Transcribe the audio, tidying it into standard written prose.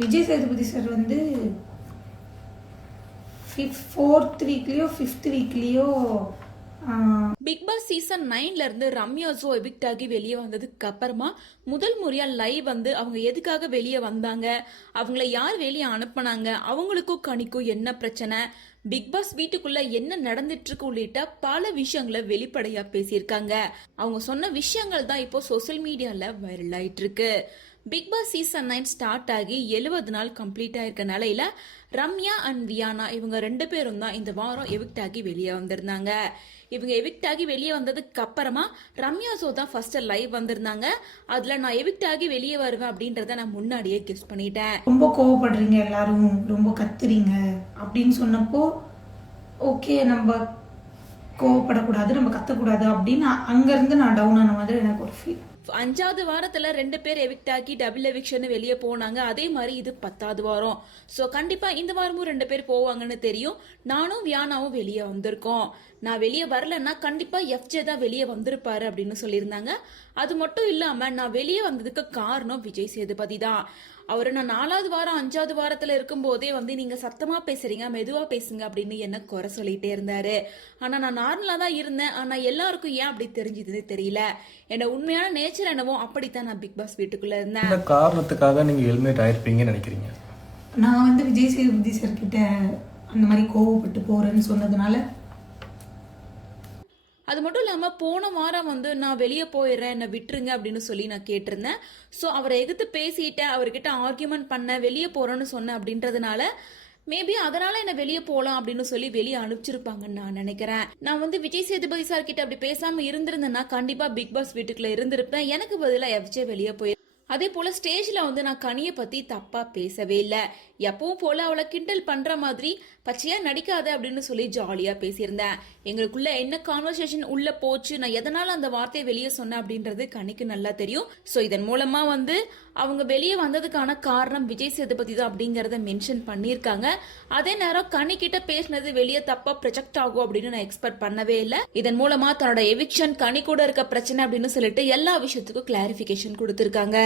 Vijay Sethupathi sir வந்து 4th வீக்லேயோ 5th வீக்லேயோ பிக் பாஸ் சீசன் 9ல இருந்து ரம்யாஸோ எவிக்ட் ஆகி வெளியே வந்ததுக்கு அப்புறமா முதல் முறையா லைவ் வந்து அவங்க எதுக்காக வெளியே வந்தாங்க, அவங்கள யார் வெளியே அனுப்புனாங்க, அவங்களுக்கும் கனிக்கும் என்ன பிரச்சனை, பிக் பாஸ் வீட்டுக்குள்ள என்ன நடந்துட்டு இருக்கு உள்ளிட்ட பல விஷயங்களை வெளிப்படையா பேசியிருக்காங்க. அவங்க சொன்ன விஷயங்கள் தான் இப்போ சோசியல் மீடியால வைரல் ஆயிட்டு இருக்கு. பிக் பாஸ் சீசன் 9 ஸ்டார்ட் ஆகி 70 நாள் கம்ப்ளீட் ஆயிருக்க நிலையில ரம்யா அண்ட் வியானா இவங்க 2 பேரும் தான் இந்த வாரம் எவிக்ட் ஆகி வெளியே வந்திருந்தாங்க. இவங்க எவிக்ட் ஆகி வெளியே வந்ததுக்கு அப்புறமா ரம்யா ஷோ தான் ஃபர்ஸ்ட் லைவ் வந்திருந்தாங்க. அதுல நான் எவிக்ட் ஆகி வெளியே வருவேன் அப்படின்றத நான் முன்னாடியே கெஸ் பண்ணிட்டேன். ரொம்ப கோவப்படுறீங்க, எல்லாரும் ரொம்ப கத்துறீங்க அப்படின்னு சொன்னப்போ ஓகே நம்ம கோவப்படக்கூடாது, நம்ம கத்தக்கூடாது அப்படின்னு அங்கிருந்து நான் டவுன் ஆன மாதிரி எனக்கு ஒரு ஃபீல். 5வது வாரத்துல 2 பேர் எவிக்ட் ஆகி டபுள் எவிக்ஷன் வெளியே போனாங்க. அதே மாதிரி இது 10வது வாரம். ஸோ கண்டிப்பா இந்த வாரமும் 2 பேர் போவாங்கன்னு தெரியும். நானும் வியானாவும் வெளியே வந்திருக்கோம். நான் வெளியே வரலன்னா கண்டிப்பா எஃப்ஜே தான் வெளியே வந்திருப்பாரு அப்படின்னு சொல்லியிருந்தாங்க. அது மட்டும் இல்லாம நான் வெளியே வந்ததுக்கு காரணம் விஜய் சேதுபதி தான். அவரு நான் 4வது வாரம் 5வது வாரத்துல இருக்கும் போதே வந்து நீங்க சத்தமா பேசுறீங்க, மெதுவா பேசுங்க அப்படின்னு என்ன குறை சொல்லிட்டே இருந்தாரு. ஆனா நான் நார்மலா தான் இருந்தேன். ஆனா எல்லாருக்கும் ஏன் அப்படி தெரிஞ்சதுன்னு தெரியல. என்ன உண்மையான நேச்சர் என்னவோ அப்படித்தான் நான் பிக் பாஸ் வீட்டுக்குள்ள இருந்தேன். இந்த காரணத்துக்காக நீங்க ஹெல்மெட் ஆயிருப்பீங்கன்னு நினைக்கிறீங்க? நான் வந்து விஜய் சேதுபதி சார் கிட்ட அந்த மாதிரி கோவப்பட்டு போறேன்னு சொன்னதுனால. அது மட்டும் இல்லாம போன வாரம் வந்து நான் வெளியே போயிடுறேன், என்ன விட்டுருங்க அப்படின்னு சொல்லி நான் கேட்டிருந்தேன். ஸோ அவரை எதிர்த்து பேசிட்டேன், அவர்கிட்ட ஆர்கியூமெண்ட் பண்ண வெளியே போறேன்னு சொன்னேன் அப்படின்றதுனால மேபி அதனால என்ன வெளியே போகலாம் அப்படின்னு சொல்லி வெளியே அனுப்பிச்சிருப்பாங்கன்னு நான் நினைக்கிறேன். நான் வந்து விஜய் சேதுபதி சார் கிட்ட அப்படி பேசாம இருந்திருந்தேன்னா கண்டிப்பா பிக் பாஸ் வீட்டுக்குள்ள இருந்திருப்பேன். எனக்கு பதிலா எஃப்ஜே வெளியே போய் அதே போல ஸ்டேஜ்ல வந்து நான் கனியை பத்தி தப்பா பேசவே இல்லை. எப்பவும் போல அவளை கிண்டல் பண்ற மாதிரி பச்சையா நடிக்காத அப்படின்னு சொல்லி ஜாலியா பேசியிருந்தேன். எங்களுக்குள்ள என்ன கான்வர்சேஷன் உள்ள போச்சு, நான் எதனால அந்த வார்த்தையை வெளியே சொன்னேன் அப்படின்றது கனிக்கு நல்லா தெரியும். ஸோ இதன் மூலமா வந்து அவங்க வெளியே வந்ததுக்கான காரணம் விஜய் சேதுபதி தான் அப்படிங்கறத மென்ஷன் பண்ணியிருக்காங்க. அதே நேரம் கனி கிட்ட பேசினது வெளியே தப்பா ப்ரொஜெக்ட் ஆகும் அப்படின்னு நான் எக்ஸ்பெக்ட் பண்ணவே இல்லை. இதன் மூலமா தன்னோட எவிக்ஷன் கனி கூட இருக்க பிரச்சனை அப்படின்னு சொல்லிட்டு எல்லா விஷயத்துக்கும் கிளாரிபிகேஷன் கொடுத்திருக்காங்க.